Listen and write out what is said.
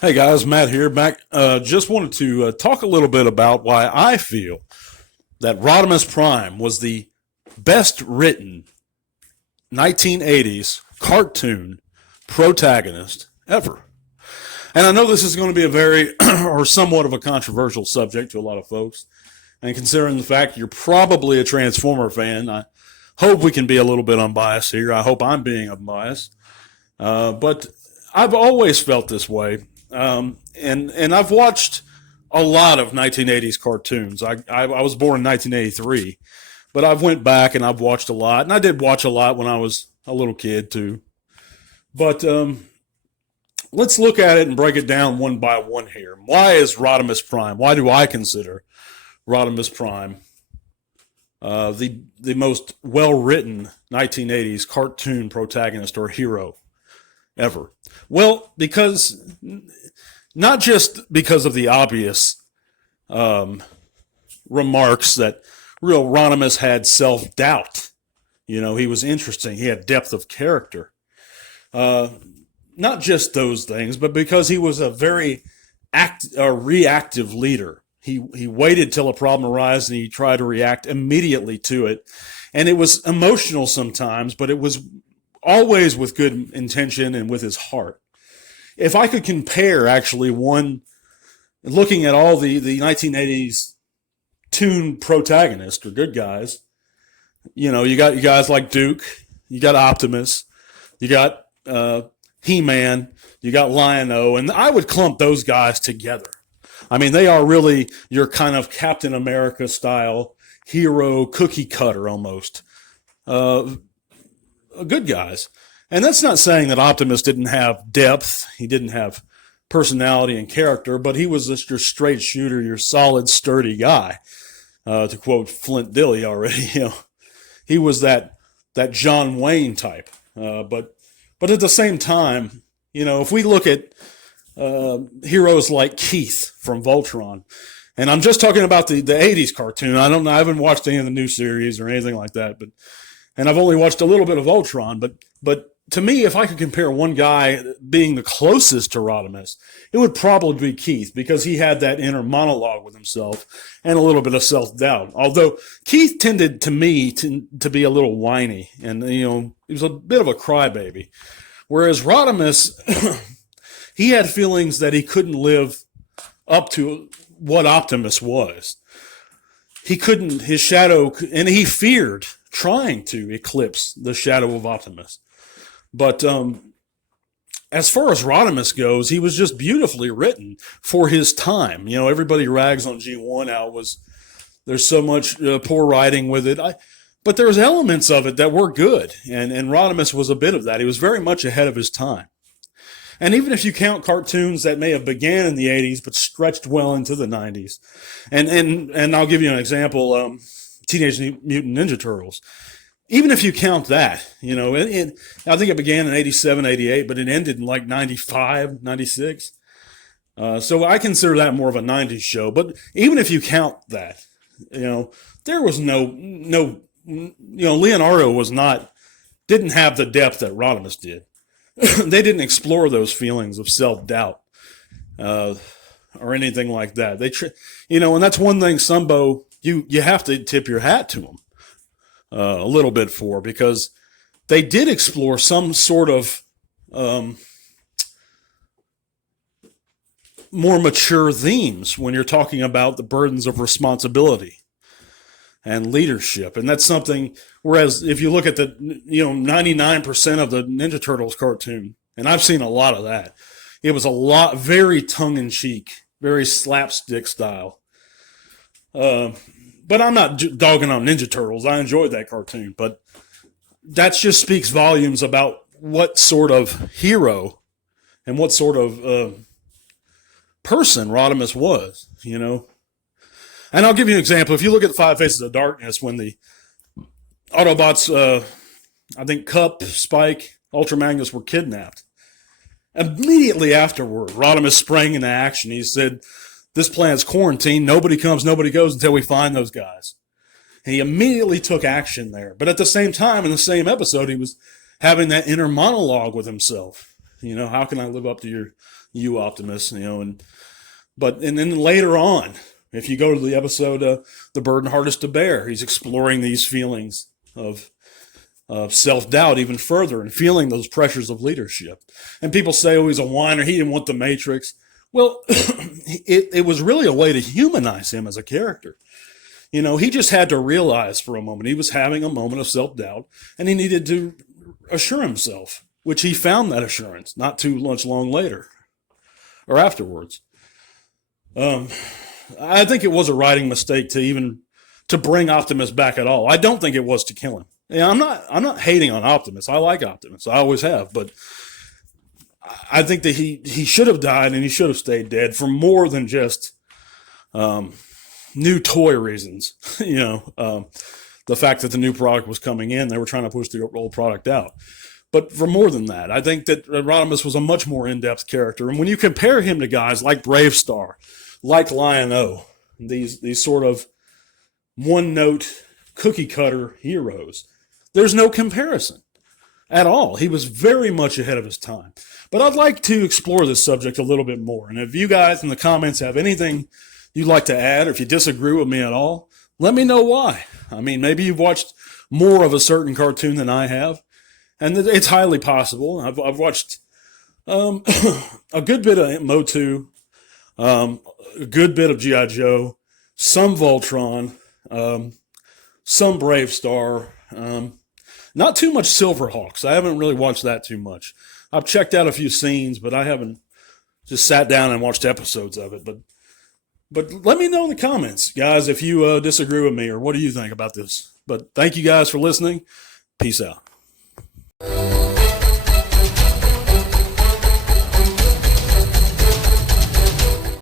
Hey guys, Matt here. Back. Just wanted to talk a little bit about why I feel that Rodimus Prime was the best written 1980s cartoon protagonist ever. And I know this is going to be a very or somewhat of a controversial subject to a lot of folks. And considering the fact you're probably a Transformer fan, I hope we can be a little bit unbiased here. I hope I'm being unbiased. But I've always felt this way. And I've watched a lot of 1980s cartoons. I was born in 1983, but I've went back and I've watched a lot, and I did watch a lot when I was a little kid too. But let's look at it and break it down one by one here. Why is Rodimus Prime? Why do I consider Rodimus Prime the most well written 1980s cartoon protagonist or hero ever? Well, because not just because of the obvious remarks that real Rodimus had self doubt. You know, he was interesting. He had depth of character. Not just those things, but because he was a very reactive leader. He waited till a problem arose and he tried to react immediately to it. And it was emotional sometimes, but it was always with good intention and with his heart. If I could compare actually looking at all the 1980s Toon protagonists or good guys, you know, you got you guys like Duke, you got Optimus, you got He-Man, you got Lion-O, and I would clump those guys together. I mean, they are really your kind of Captain America style hero cookie cutter almost. Good guys. And that's not saying that Optimus didn't have depth. He didn't have personality and character, but he was just your straight shooter, your solid, sturdy guy. To quote Flint Dille already, you know, he was that John Wayne type. But at the same time, you know, if we look at heroes like Keith from Voltron, and I'm just talking about the 80s cartoon. I haven't watched any of the new series or anything like that, and I've only watched a little bit of Voltron, but to me, if I could compare one guy being the closest to Rodimus, it would probably be Keith, because he had that inner monologue with himself and a little bit of self-doubt. Although Keith tended to me to be a little whiny, and, you know, he was a bit of a crybaby. Whereas Rodimus, he had feelings that he couldn't live up to what Optimus was. He couldn't, his shadow, and he feared trying to eclipse the shadow of Optimus. But as far as Rodimus goes, he was just beautifully written for his time. You know, everybody rags on G1 how there's so much poor writing with it. But there's elements of it that were good, and Rodimus was a bit of that. He was very much ahead of his time. And even if you count cartoons that may have began in the 80s but stretched well into the 90s, and I'll give you an example, Teenage Mutant Ninja Turtles. Even if you count that, you know, I think it began in 87, 88, but it ended in like 95, 96. So I consider that more of a 90s show. But even if you count that, you know, there was Leonardo didn't have the depth that Rodimus did. They didn't explore those feelings of self-doubt or anything like that. And that's one thing Sumbo, you have to tip your hat to them a little bit for, because they did explore some sort of more mature themes when you're talking about the burdens of responsibility and leadership. And that's something, whereas if you look at 99% of the Ninja Turtles cartoon, and I've seen a lot of that, it was very tongue-in-cheek, very slapstick style. But I'm not dogging on Ninja Turtles. I enjoyed that cartoon, but that just speaks volumes about what sort of hero and what sort of person Rodimus was, you know. And I'll give you an example. If you look at the Five Faces of Darkness, when the Autobots, I think Cup, Spike, Ultra Magnus were kidnapped, immediately afterward, Rodimus sprang into action. He said, "This planet's quarantined. Nobody comes, nobody goes until we find those guys." And he immediately took action there. But at the same time, in the same episode, he was having that inner monologue with himself. You know, how can I live up to you Optimus, and then later on, if you go to the episode, The Burden Hardest to Bear, he's exploring these feelings of self-doubt even further and feeling those pressures of leadership. And people say, oh, he's a whiner, he didn't want the Matrix. Well, it was really a way to humanize him as a character. He just had to realize for a moment he was having a moment of self-doubt, and he needed to assure himself, which he found that assurance not too much long later or afterwards. I think it was a writing mistake to bring Optimus back at all. I don't think it was to kill him. I'm not hating on Optimus. I like Optimus. I always have, but I think that he should have died and he should have stayed dead for more than just new toy reasons. The fact that the new product was coming in, they were trying to push the old product out. But for more than that, I think that Rodimus was a much more in-depth character. And when you compare him to guys like Brave Star, like Lion-O, these sort of one-note cookie-cutter heroes, there's no comparison at all. He was very much ahead of his time. But I'd like to explore this subject a little bit more. And if you guys in the comments have anything you'd like to add, or if you disagree with me at all, let me know why. I mean, maybe you've watched more of a certain cartoon than I have. And it's highly possible. I've watched a good bit of Motu, a good bit of G.I. Joe, some Voltron, some Brave Star, not too much Silverhawks. I haven't really watched that too much. I've checked out a few scenes, but I haven't just sat down and watched episodes of it. But let me know in the comments, guys, if you disagree with me or what do you think about this. But thank you guys for listening. Peace out.